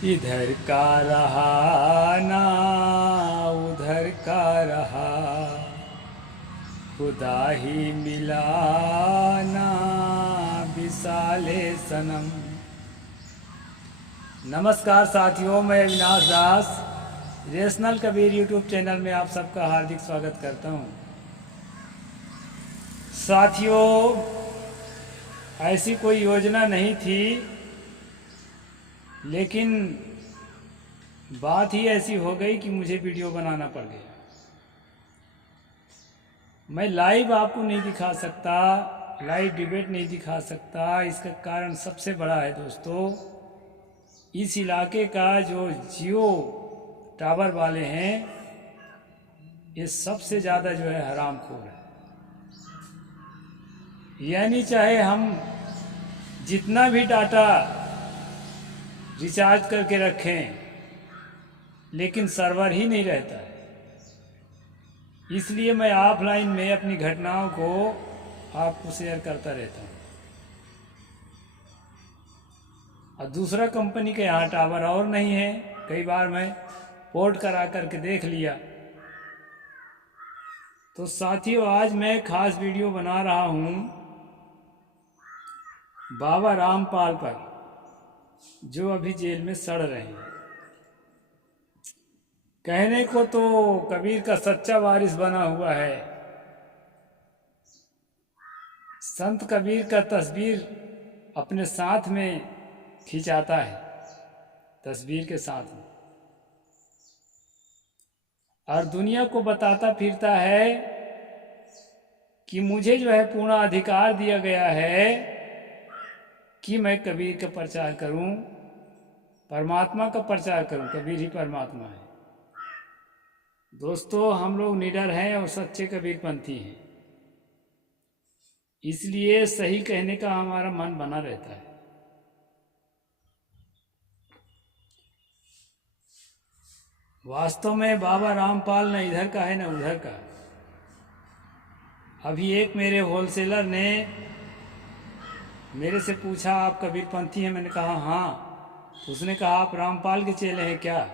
इधर का रहा ना उधर का रहा, खुदा ही मिला ना विसाले सनम। नमस्कार साथियों, मैं अविनाश दास रेशनल कबीर यूट्यूब चैनल में आप सबका हार्दिक स्वागत करता हूं। साथियों, ऐसी कोई योजना नहीं थी, लेकिन बात ही ऐसी हो गई कि मुझे वीडियो बनाना पड़ गया। मैं लाइव आपको नहीं दिखा सकता, लाइव डिबेट नहीं दिखा सकता। इसका कारण सबसे बड़ा है दोस्तों, इस इलाके का जो जियो टावर वाले हैं, ये सबसे ज़्यादा जो है हरामखोर है। यानी चाहे हम जितना भी डाटा रिचार्ज करके रखें, लेकिन सर्वर ही नहीं रहता है। इसलिए मैं ऑफलाइन में अपनी घटनाओं को आपको शेयर करता रहता हूँ। और दूसरा कंपनी के यहाँ टावर और नहीं है, कई बार मैं पोर्ट करा करके देख लिया। तो साथियों, आज मैं खास वीडियो बना रहा हूँ बाबा रामपाल पर, जो अभी जेल में सड़ रहे हैं। कहने को तो कबीर का सच्चा वारिस बना हुआ है। संत कबीर का तस्वीर अपने साथ में खिंचाता है, तस्वीर के साथ में, और दुनिया को बताता फिरता है कि मुझे जो है पूर्ण अधिकार दिया गया है कि मैं कबीर का प्रचार करूं, परमात्मा का प्रचार करूं। कबीर ही परमात्मा है दोस्तों। हम लोग निडर हैं और सच्चे कबीरपंथी हैं, इसलिए सही कहने का हमारा मन बना रहता है। वास्तव में बाबा रामपाल न इधर का है न उधर का। अभी एक मेरे होलसेलर ने मेरे से पूछा, आप कबीरपंथी हैं? मैंने कहा हाँ। तो उसने कहा, आप रामपाल के चेले हैं क्या?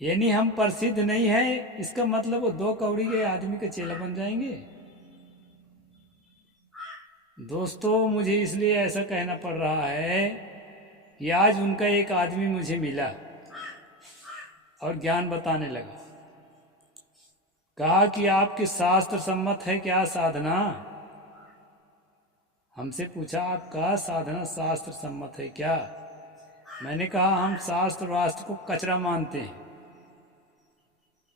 यानी हम प्रसिद्ध नहीं है, इसका मतलब वो 2 कौड़ी के आदमी के चेला बन जाएंगे। दोस्तों, मुझे इसलिए ऐसा कहना पड़ रहा है कि आज उनका एक आदमी मुझे मिला और ज्ञान बताने लगा। कहा कि आपके शास्त्र सम्मत है क्या साधना? हमसे पूछा, आपका साधना शास्त्र सम्मत है क्या? मैंने कहा, हम शास्त्र वास्त्र को कचरा मानते हैं,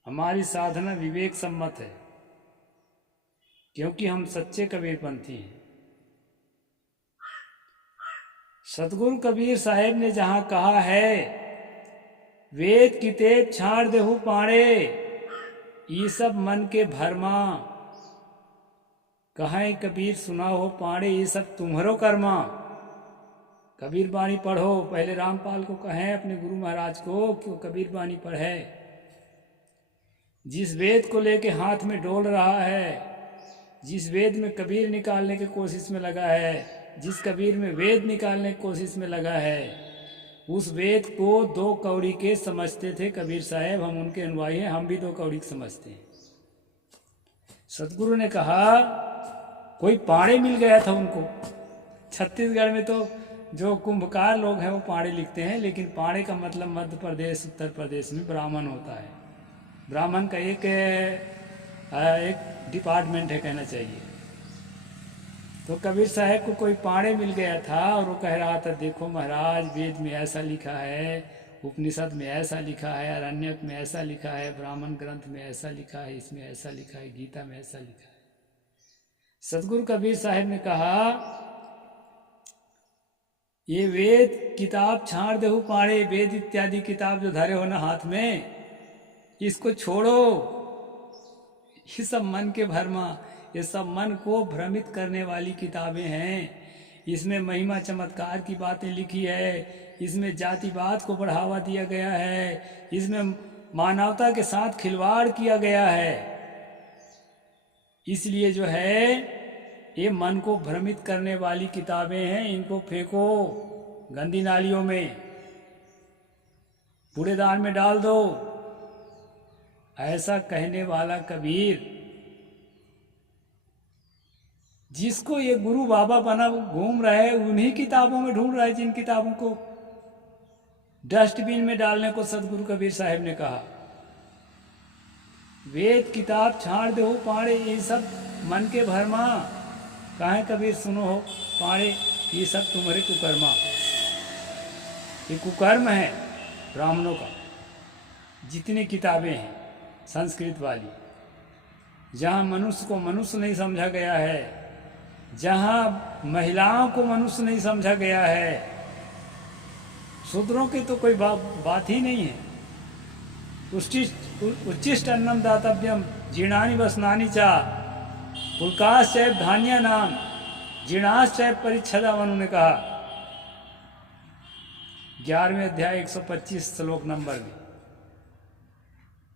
हमारी साधना विवेक सम्मत है, क्योंकि हम सच्चे कबीरपंथी हैं। सतगुरु कबीर साहेब ने जहां कहा है, वेद की तेज छाड़ देहु पाड़े, ये सब मन के भरमा, कहें कबीर सुना हो पाड़े, ये सब तुम्हारो कर्मा। कबीर बाणी पढ़ो। पहले रामपाल को कहें, अपने गुरु महाराज को, कि वो कबीर बाणी पढ़े। जिस वेद को लेके हाथ में डोल रहा है, जिस वेद में कबीर निकालने की कोशिश में लगा है, जिस कबीर में वेद निकालने की कोशिश में लगा है, उस वेद को 2 कौड़ी के समझते थे कबीर साहब। हम उनके अनुयायी हैं, हम भी 2 कौड़ी के समझते हैं। सतगुरु ने कहा, कोई पाड़े मिल गया था उनको। छत्तीसगढ़ में तो जो कुंभकार लोग हैं वो पाड़े लिखते हैं, लेकिन पाड़े का मतलब मध्य प्रदेश, उत्तर प्रदेश में ब्राह्मण होता है। ब्राह्मण का एक डिपार्टमेंट है, कहना चाहिए। तो कबीर साहब को कोई पाड़े मिल गया था और वो कह रहा था, देखो महाराज, वेद में ऐसा लिखा है, उपनिषद में ऐसा लिखा है, अरण्यक में ऐसा लिखा है, ब्राह्मण ग्रंथ में ऐसा लिखा है, इसमें ऐसा लिखा है, गीता में ऐसा लिखा है। सतगुरु कबीर साहब ने कहा, ये वेद किताब छाड़ देहु पाड़े, वेद इत्यादि किताब जो धरे हो ना हाथ में, इसको छोड़ो। ये सब मन के भरमा, ये सब मन को भ्रमित करने वाली किताबें हैं। इसमें महिमा चमत्कार की बातें लिखी है, इसमें जातिवाद को बढ़ावा दिया गया है, इसमें मानवता के साथ खिलवाड़ किया गया है। इसलिए जो है, ये मन को भ्रमित करने वाली किताबें हैं, इनको फेंको गंदी नालियों में। कूड़ेदान में डाल दो। ऐसा कहने वाला कबीर, जिसको ये गुरु बाबा बना घूम रहा है, उन्हीं किताबों में ढूंढ रहा है जिन किताबों को डस्टबिन में डालने को सदगुरु कबीर साहब ने कहा। वेद किताब छाड़ दो पाड़े, ये सब मन के भरमा। कहे कबीर सुनो हो पाड़े, ये सब तुम्हारे कुकर्मा। ये कुकर्म है ब्राह्मणों का। जितनी किताबें हैं संस्कृत वाली, जहाँ मनुष्य को मनुष्य नहीं समझा गया है, जहाँ महिलाओं को मनुष्य नहीं समझा गया है, शूद्रों की तो कोई बात ही नहीं है। उच्चिष्ट अन्नम दातव्यम जीर्णानि वसनानि चा पुलकाश्चैव धान्य नाम जीर्णाश्चैव परिच्छदा, उन्होंने कहा 11वें अध्याय 125 श्लोक नंबर में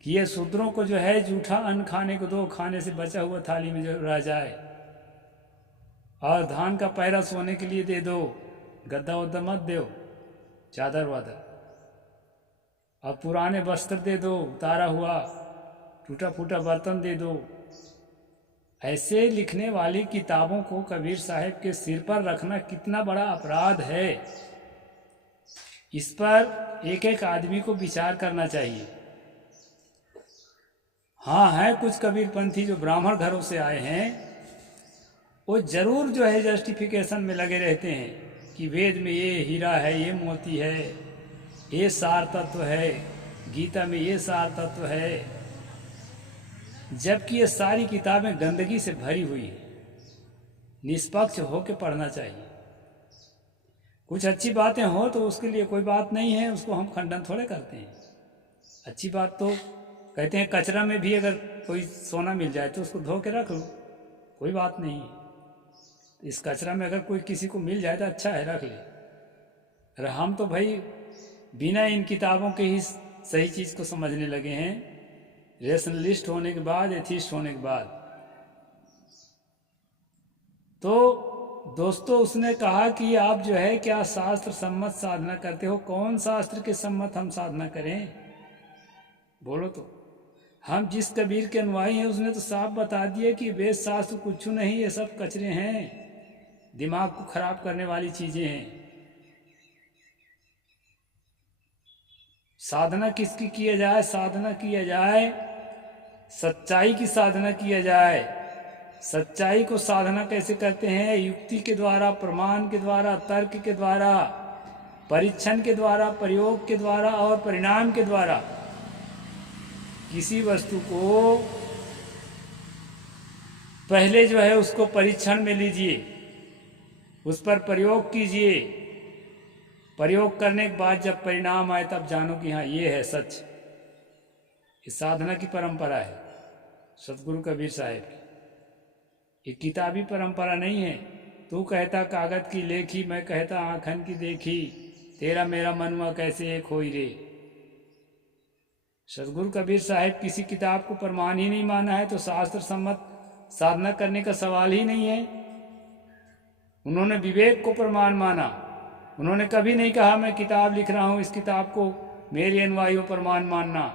कि ये शूद्रों को जो है जूठा अन्न खाने को दो, खाने से बचा हुआ थाली में जो रह जाए, और धान का पैरा सोने के लिए दे दो, गद्दा वद्दा मत दो, चादर वादर, और पुराने वस्त्र दे दो, उतारा हुआ टूटा फूटा बर्तन दे दो। ऐसे लिखने वाली किताबों को कबीर साहब के सिर पर रखना कितना बड़ा अपराध है, इस पर एक एक आदमी को विचार करना चाहिए। हाँ, है कुछ कबीरपंथी जो ब्राह्मण घरों से आए हैं, वो जरूर जो है जस्टिफिकेशन में लगे रहते हैं कि वेद में ये हीरा है, ये मोती है, ये सार तत्व है, गीता में ये सार तत्व है, जबकि ये सारी किताबें गंदगी से भरी हुई हैं। निष्पक्ष होकर पढ़ना चाहिए। कुछ अच्छी बातें हो तो उसके लिए कोई बात नहीं है, उसको हम खंडन थोड़े करते हैं। अच्छी बात तो कहते हैं कचरा में भी अगर कोई सोना मिल जाए तो उसको धो के रख लो, कोई बात नहीं है। इस कचरा में अगर कोई किसी को मिल जाए तो अच्छा है, रख ले। अरे हम तो भाई बिना इन किताबों के ही सही चीज़ को समझने लगे हैं, रेशनलिस्ट होने के बाद, एथिस्ट होने के बाद। तो दोस्तों, उसने कहा कि आप जो है क्या शास्त्र सम्मत साधना करते हो? कौन शास्त्र के सम्मत हम साधना करें? बोलो तो। हम जिस कबीर के अनुयायी हैं उसने तो साफ बता दिया कि वेद शास्त्र कुछ नहीं, ये सब कचरे हैं, दिमाग को खराब करने वाली चीजें हैं। साधना किसकी किया जाए? साधना किया जाए सच्चाई की, साधना किया जाए। सच्चाई को साधना कैसे करते हैं? युक्ति के द्वारा, प्रमाण के द्वारा, तर्क के द्वारा, परीक्षण के द्वारा, प्रयोग के द्वारा और परिणाम के द्वारा। किसी वस्तु को पहले जो है उसको परीक्षण में लीजिए, उस पर प्रयोग कीजिए। प्रयोग करने के बाद जब परिणाम आए तब जानो कि हाँ ये है सच। इस साधना की परंपरा है सतगुरु कबीर साहब की। ये किताबी परंपरा नहीं है। तू कहता कागज की लेखी, मैं कहता आँखन की देखी, तेरा मेरा मनुआ कैसे एक होई रे। सतगुरु कबीर साहब किसी किताब को प्रमाण ही नहीं माना है तो शास्त्र सम्मत साधना करने का सवाल ही नहीं है। उन्होंने विवेक को प्रमाण माना। उन्होंने कभी नहीं कहा मैं किताब लिख रहा हूँ, इस किताब को मेरे अनुयायियों प्रमाण मानना।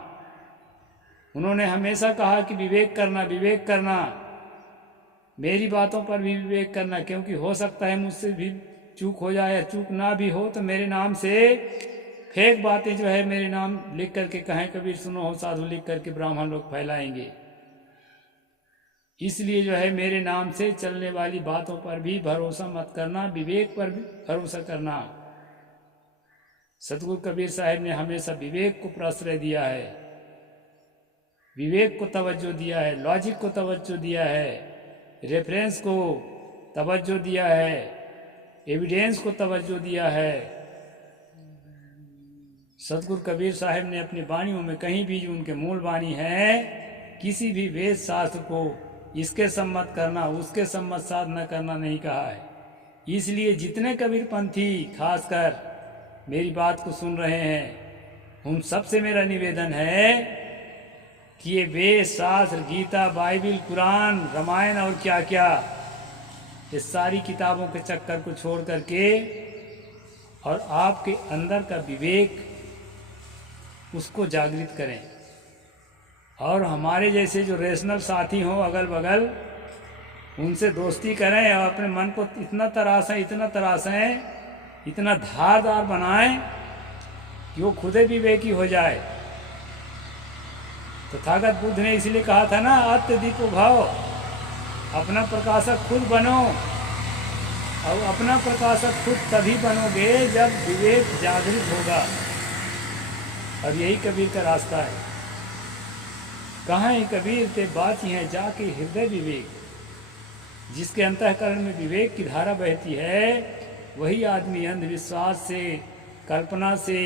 उन्होंने हमेशा कहा कि विवेक करना, विवेक करना, मेरी बातों पर भी विवेक करना, क्योंकि हो सकता है मुझसे भी चूक हो जाए, चूक ना भी हो तो मेरे नाम से फेक बातें जो है मेरे नाम लिख करके कहें कबीर सुनो हो साधु, लिख करके ब्राह्मण लोग फैलाएंगे। इसलिए जो है मेरे नाम से चलने वाली बातों पर भी भरोसा मत करना, विवेक पर भी भरोसा करना। सतगुरु कबीर साहब ने हमेशा विवेक को प्रश्रय दिया है, विवेक को तवज्जो दिया है, लॉजिक को तवज्जो दिया है, रेफरेंस को तवज्जो दिया है, एविडेंस को तवज्जो दिया है। सतगुरु कबीर साहब ने अपनी वाणियों में कहीं भी जो उनके मूल वाणी है, किसी भी वेद शास्त्र को इसके सम्मत करना, उसके सम्मत साधना करना नहीं कहा है। इसलिए जितने कबीरपंथी खासकर मेरी बात को सुन रहे हैं, उन सबसे मेरा निवेदन है कि ये वेद शास्त्र, गीता, बाइबिल, कुरान, रामायण और क्या क्या, ये सारी किताबों के चक्कर को छोड़ करके और आपके अंदर का विवेक उसको जागृत करें। और हमारे जैसे जो रेशनल साथी हों अगल बगल, उनसे दोस्ती करें और अपने मन को इतना तरासें, इतना धारदार बनाएं कि वो खुदे विवेकी हो जाए। तथागत बुद्ध ने इसलिए कहा था ना, अत्यदीपो भाव, अपना प्रकाशक खुद बनो। और अपना प्रकाशक खुद तभी बनोगे जब विवेक जागृत होगा। और यही कबीर का रास्ता है। कहाँ है कबीर ते बात ही है जाके हृदय विवेक। जिसके अंतःकरण में विवेक की धारा बहती है, वही आदमी अंधविश्वास से, कल्पना से,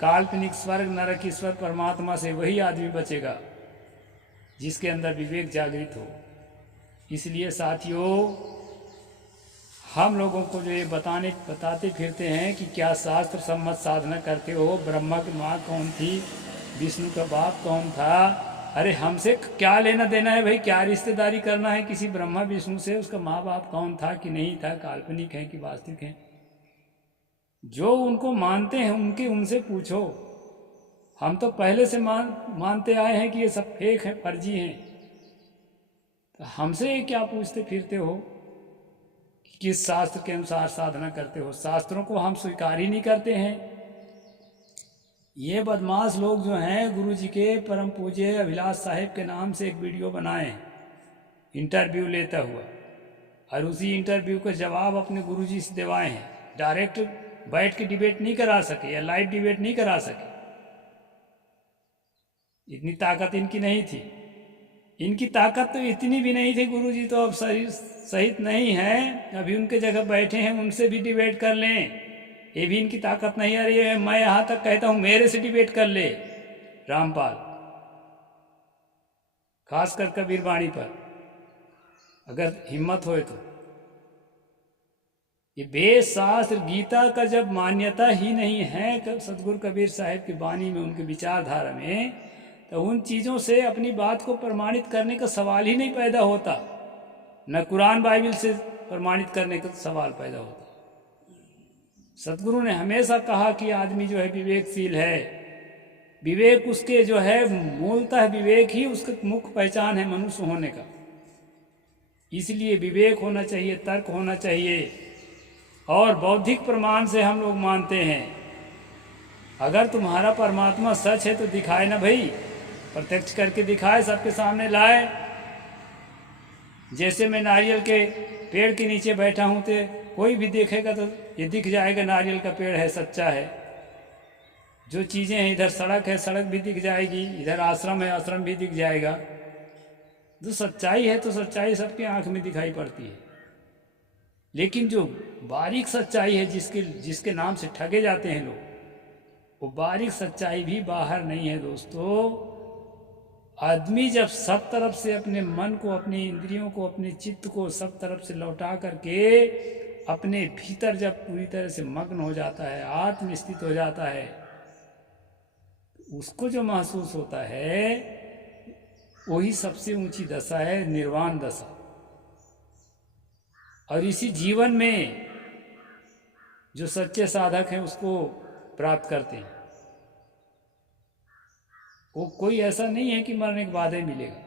काल्पनिक स्वर्ग नरक ईश्वर परमात्मा से वही आदमी बचेगा जिसके अंदर विवेक जागृत हो। इसलिए साथियों, हम लोगों को जो ये बताते फिरते हैं कि क्या शास्त्र सम्मत साधना करते हो, ब्रह्मा की माँ कौन थी, विष्णु का बाप कौन था, अरे हमसे क्या लेना देना है भाई, क्या रिश्तेदारी करना है किसी ब्रह्मा विष्णु से, उसका माँ बाप कौन था कि नहीं था, काल्पनिक है कि वास्तविक है। जो उनको मानते हैं उनसे पूछो। हम तो पहले से मानते आए हैं कि ये सब फेक है, फर्जी हैं। तो हमसे क्या पूछते फिरते हो कि किस शास्त्र के अनुसार साधना करते हो। शास्त्रों को हम स्वीकार ही नहीं करते हैं। ये बदमाश लोग जो हैं, गुरु जी के परम पूज्य अभिलाष साहिब के नाम से एक वीडियो बनाए इंटरव्यू लेता हुआ, और उसी इंटरव्यू का जवाब अपने गुरु जी से दिवाए हैं। डायरेक्ट बैठ के डिबेट नहीं करा सके या लाइव डिबेट नहीं करा सके, इतनी ताकत इनकी नहीं थी। इनकी ताकत तो इतनी भी नहीं थी, गुरु जी तो अब सहित नहीं है, अभी उनके जगह बैठे हैं, उनसे भी डिबेट कर लें, ये भी इनकी ताकत नहीं। अरे मैं यहाँ तक कहता हूँ मेरे से डिबेट कर ले रामपाल, खासकर कबीर वाणी पर अगर हिम्मत होए तो। ये वेद शास्त्र गीता का जब मान्यता ही नहीं है सतगुरु कबीर साहिब की वाणी में, उनके विचारधारा में, तो उन चीज़ों से अपनी बात को प्रमाणित करने का सवाल ही नहीं पैदा होता। न कुरान बाइबल से प्रमाणित करने का सवाल पैदा होता। सतगुरु ने हमेशा कहा कि आदमी जो है विवेकशील है। विवेक उसके जो है मूलतः विवेक ही उसका मुख्य पहचान है मनुष्य होने का। इसलिए विवेक होना चाहिए, तर्क होना चाहिए, और बौद्धिक प्रमाण से हम लोग मानते हैं। अगर तुम्हारा परमात्मा सच है तो दिखाए ना भाई, प्रत्यक्ष करके दिखाए, सबके सामने लाए। जैसे मैं नारियल के पेड़ के नीचे बैठा हूँ तो कोई भी देखेगा तो ये दिख जाएगा नारियल का पेड़ है, सच्चा है। जो चीज़ें हैं, इधर सड़क है, सड़क भी दिख जाएगी, इधर आश्रम है, आश्रम भी दिख जाएगा। जो सच्चाई है तो सच्चाई सबके आंख में दिखाई पड़ती है। लेकिन जो बारीक सच्चाई है, जिसके नाम से ठगे जाते हैं लोग, वो बारीक सच्चाई भी बाहर नहीं है दोस्तों। आदमी जब सब तरफ से अपने मन को, अपनी इंद्रियों को, अपने चित्त को सब तरफ से लौटा करके अपने भीतर जब पूरी तरह से मग्न हो जाता है, आत्मस्थित हो जाता है, उसको जो महसूस होता है वही सबसे ऊंची दशा है, निर्वाण दशा। और इसी जीवन में जो सच्चे साधक हैं उसको प्राप्त करते हैं। वो कोई ऐसा नहीं है कि मरने के बाद ही मिलेगा।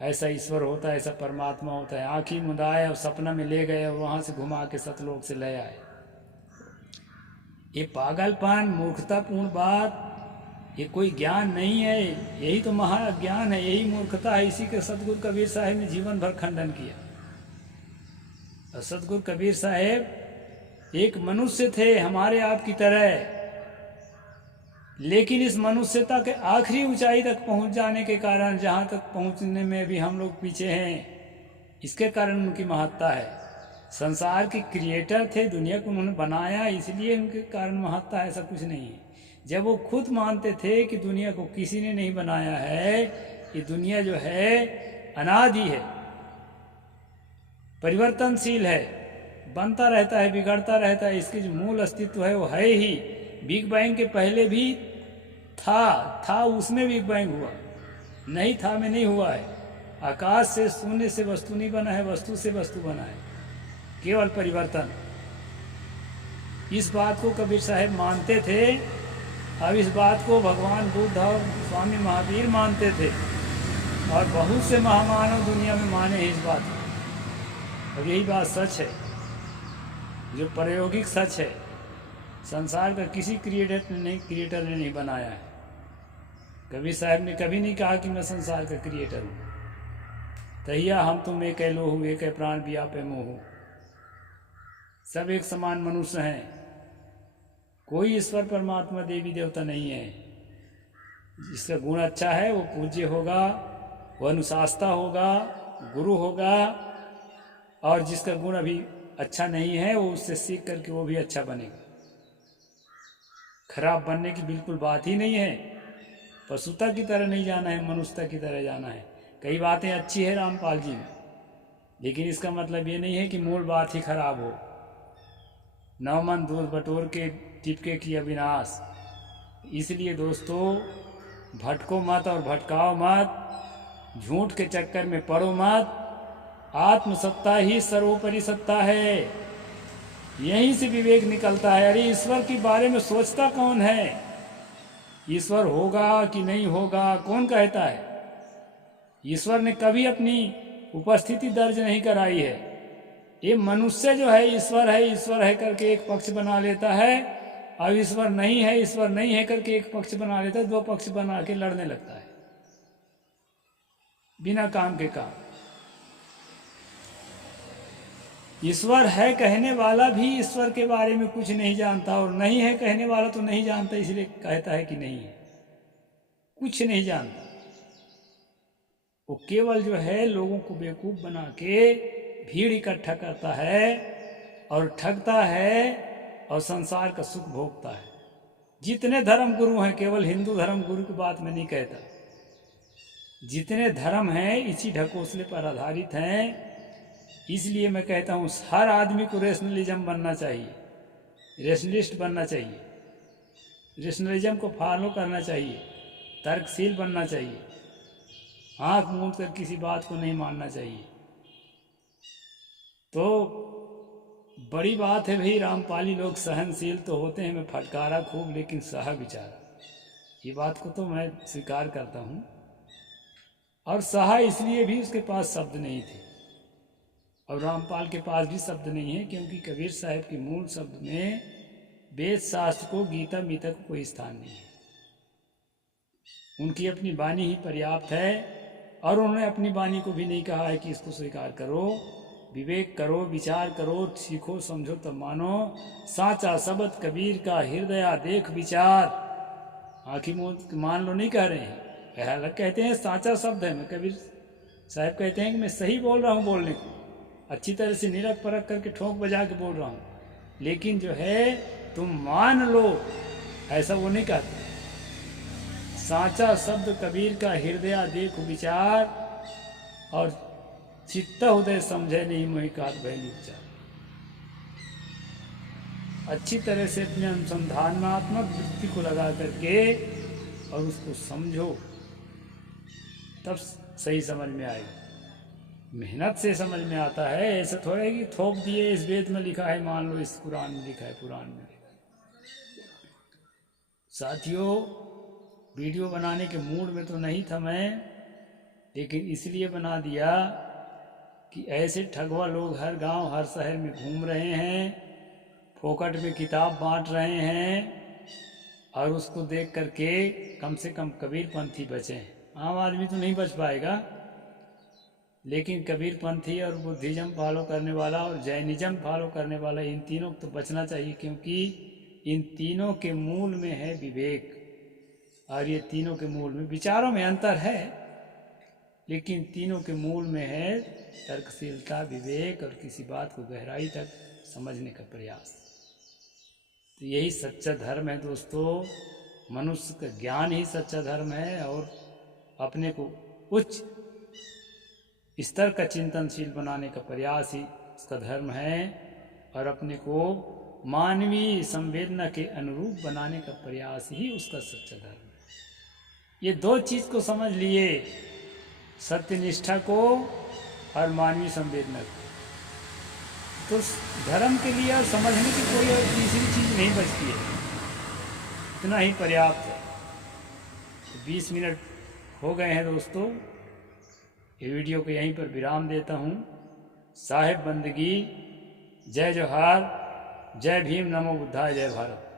ऐसा ईश्वर होता है, ऐसा परमात्मा होता है। आँखी मुदाए और सपना में ले गए और वहाँ से घुमा के सतलोक से ले आए। ये पागलपन, मूर्खतापूर्ण बात, ये कोई ज्ञान नहीं है। यही तो महाज्ञान है, यही मूर्खता है। इसी के सतगुरु कबीर साहिब ने जीवन भर खंडन किया। और सतगुरु कबीर साहिब एक मनुष्य थे हमारे आपकी तरह, लेकिन इस मनुष्यता के आखिरी ऊंचाई तक पहुंच जाने के कारण, जहां तक पहुंचने में भी हम लोग पीछे हैं, इसके कारण उनकी महत्ता है। संसार के क्रिएटर थे, दुनिया को उन्होंने बनाया, इसलिए उनके कारण महत्ता है, ऐसा कुछ नहीं है। जब वो खुद मानते थे कि दुनिया को किसी ने नहीं बनाया है, ये दुनिया जो है अनादि है, परिवर्तनशील है, बनता रहता है, बिगड़ता रहता है, इसकी जो मूल अस्तित्व है वो है ही। बिग बैंग के पहले भी था, उसमें बिग बैंग हुआ, नहीं था में नहीं हुआ है। आकाश से, शून्य से वस्तु नहीं बना है, वस्तु से वस्तु बना है, केवल परिवर्तन। इस बात को कबीर साहब मानते थे। अब इस बात को भगवान बुद्ध और स्वामी महावीर मानते थे, और बहुत से महामानव दुनिया में माने हैं इस बात को। और यही बात सच है, जो प्रायोगिक सच है। संसार का किसी क्रिएटर ने नहीं बनाया है। कबीर साहब ने कभी नहीं कहा कि मैं संसार का क्रिएटर हूँ। तहिया हम तुम एक लोहू एक प्राण व्यापे मोह। सब एक समान मनुष्य हैं, कोई ईश्वर परमात्मा देवी देवता नहीं है। जिसका गुण अच्छा है वो पूज्य होगा, वो अनुशास्ता होगा, गुरु होगा, और जिसका गुण अभी अच्छा नहीं है वो उससे सीख करके वो भी अच्छा बनेगा। खराब बनने की बिल्कुल बात ही नहीं है। पशुता की तरह नहीं जाना है, मनुष्यता की तरह जाना है। कई बातें अच्छी है रामपाल जी में, लेकिन इसका मतलब ये नहीं है कि मूल बात ही खराब हो। नौ मन दूध बटोर के टिपके की अविनाश। इसलिए दोस्तों, भटको मत और भटकाओ मत, झूठ के चक्कर में पड़ो मत। आत्मसत्ता ही सर्वोपरि सत्ता है, यहीं से विवेक निकलता है। अरे ईश्वर के बारे में सोचता कौन है? ईश्वर होगा कि नहीं होगा कौन कहता है? ईश्वर ने कभी अपनी उपस्थिति दर्ज नहीं कराई है। ये मनुष्य जो है ईश्वर है करके एक पक्ष बना लेता है, और ईश्वर नहीं है करके एक पक्ष बना लेता है, दो पक्ष बना के लड़ने लगता है बिना काम के काम। ईश्वर है कहने वाला भी ईश्वर के बारे में कुछ नहीं जानता, और नहीं है कहने वाला तो नहीं जानता, इसलिए कहता है कि नहीं है, कुछ नहीं जानता। वो केवल जो है लोगों को बेवकूफ बना के भीड़ इकट्ठा करता है और ठगता है और संसार का सुख भोगता है। जितने धर्म गुरु हैं, केवल हिंदू धर्म गुरु की बात मैं नहीं कहता, जितने धर्म हैं इसी ढकोसले पर आधारित हैं। इसलिए मैं कहता हूँ हर आदमी को रेशनलिज्म बनना चाहिए, रेशनलिस्ट बनना चाहिए, रेशनलिज्म को फॉलो करना चाहिए, तर्कशील बनना चाहिए, आँख मूंद कर किसी बात को नहीं मानना चाहिए। तो बड़ी बात है भाई, रामपाली लोग सहनशील तो होते हैं, मैं फटकारा खूब लेकिन सहा बेचारा, ये बात को तो मैं स्वीकार करता हूँ। और सहा इसलिए भी उसके पास शब्द नहीं थे, और रामपाल के पास भी शब्द नहीं है, क्योंकि कबीर साहब के मूल शब्द में वेद शास्त्र को, गीता मीता को कोई स्थान नहीं है। उनकी अपनी वाणी ही पर्याप्त है, और उन्होंने अपनी वाणी को भी नहीं कहा है कि इसको स्वीकार करो, विवेक करो, विचार करो, सीखो, समझो तब मानो। साचा शब्द कबीर का हृदय देख विचार। आँखी मूंद मान लो नहीं कह रहे हैं, अलग कहते हैं साचा शब्द है। मैं कबीर साहब कहते हैं कि मैं सही बोल रहा हूँ, बोलने को अच्छी तरह से निरख परख करके ठोक बजा के बोल रहा हूँ, लेकिन जो है तुम मान लो, ऐसा वो नहीं कहते। साचा शब्द कबीर का हृदय देख विचार, और चित्त उदय समझे नहीं मोहि कात भय उपचार। अच्छी तरह से अपने अनुसंधानात्मक वृत्ति को लगा करके और उसको समझो, तब सही समझ में आएगी। मेहनत से समझ में आता है, ऐसा थोड़ा है कि थोप दिए इस वेद में लिखा है, मान लो इस कुरान में लिखा है, पुराण में लिखा है। साथियों, वीडियो बनाने के मूड में तो नहीं था मैं, लेकिन इसलिए बना दिया कि ऐसे ठगवा लोग हर गांव हर शहर में घूम रहे हैं, फोकट में किताब बांट रहे हैं, और उसको देख करके कम से कम कबीरपंथी बचें। आम आदमी तो नहीं बच पाएगा, लेकिन कबीरपंथी और बुद्धिज्म फॉलो करने वाला और जैनिज्म फॉलो करने वाला, इन तीनों को तो बचना चाहिए, क्योंकि इन तीनों के मूल में है विवेक, और ये तीनों के मूल में, विचारों में अंतर है लेकिन तीनों के मूल में है तर्कशीलता, विवेक और किसी बात को गहराई तक समझने का प्रयास। तो यही सच्चा धर्म है दोस्तों। मनुष्य का ज्ञान ही सच्चा धर्म है, और अपने को उच्च स्तर का चिंतनशील बनाने का प्रयास ही उसका धर्म है, और अपने को मानवीय संवेदना के अनुरूप बनाने का प्रयास ही उसका सच्चा धर्म है। ये दो चीज़ को समझ लिए, सत्यनिष्ठा को और मानवीय संवेदना को, तो धर्म के लिए और समझने की कोई और तीसरी चीज़ नहीं बचती है, इतना ही पर्याप्त है। तो 20 मिनट हो गए हैं दोस्तों, ये वीडियो को यहीं पर विराम देता हूँ। साहिब बंदगी, जय जोहार, जय भीम, नमो बुद्धाय, जय भारत।